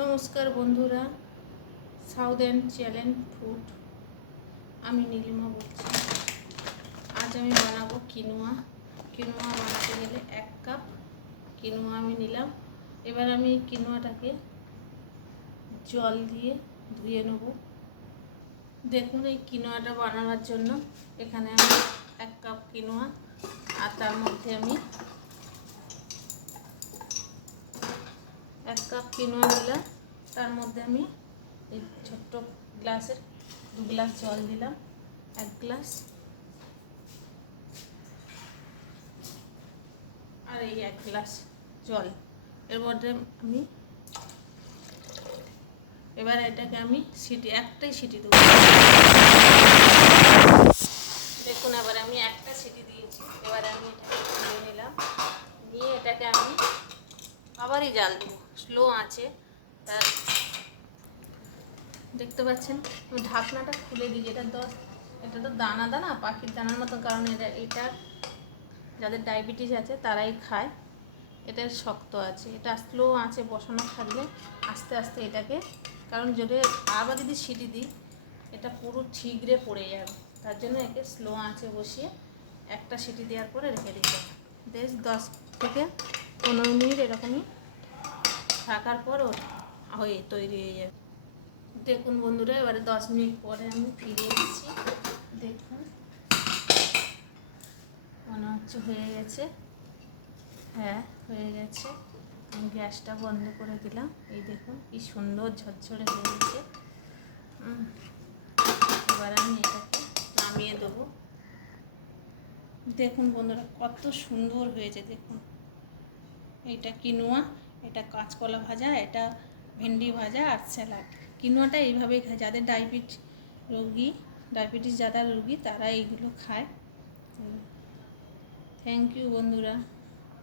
নমস্কার বন্ধুরা, southern challenge food, আমি নীলিমা বলছি। আজ আমি বানাবো কিনোয়া। কিনোয়া বানাতে গেলে 1 কাপ কিনোয়া আমি নিলাম। এবার আমি কিনোয়াটাকে জল দিয়ে ধুয়ে নেব। দেখুন, এই কিনোয়াটা বানানোর জন্য এখানে আমি 1 কাপ কিনোয়া, আর তার মধ্যে আমি 1 কাপ কিনোয়া নিলাম। তার মধ্যে আমি এই ছোট্ট গ্লাসের 2 গ্লাস জল দিলাম, 1 গ্লাস, আর এই 1 গ্লাস জল। এর মধ্যে আমি এবার এটাকে আমি একটাই সিটি দেবো। দেখুন, এবার আমি একটা সিটি দিয়েছি। এবার আমি এটাকে নিয়ে নিলাম, নিয়ে এটাকে আমি আবারই জাল দেবো স্লো আঁচে। তার দেখতে পাচ্ছেন ঢাকনাটা খুলে দিই। এটা তো দানা দানা, পাখির দানার মতো, কারণ এটা যাদের ডায়াবেটিস আছে তারাই খায়। এটা শক্ত আছে, এটা স্লো আঁচে বসানো থাকলে আস্তে আস্তে এটাকে, কারণ যদি আবার যদি সিটি দিই এটা পুরো ঠিকরে পড়ে যাবে। তার জন্য একে স্লো আঁচে বসিয়ে একটা সিটি দেওয়ার পরে রেখে দিতে হবে। 10 থেকে 15 মিনিট এরকমই থাকার পর হয়ে তৈরি হয়ে যাবে। দেখুন বন্ধুরা, এবারে 10 মিনিট পরে আমি ফিরে এসেছি। দেখুন, মনে হচ্ছে হয়ে গেছে। হ্যাঁ, হয়ে গেছে। আমি গ্যাসটা বন্ধ করে দিলাম। এই দেখুন কি সুন্দর ঝরঝরে হয়ে গেছে। এবার আমি এটাকে নামিয়ে দেবো। দেখুন বন্ধুরা, কত সুন্দর হয়েছে। দেখুন, এটা কিনোয়া, এটা কাঁচকলা ভাজা, এটা ভেন্ডি ভাজা আর স্যালাড। কিনোয়াটা এইভাবেই খায় যাদের ডায়াবেটিস যারা রোগী তারা এইগুলো খায়। থ্যাংক ইউ বন্ধুরা।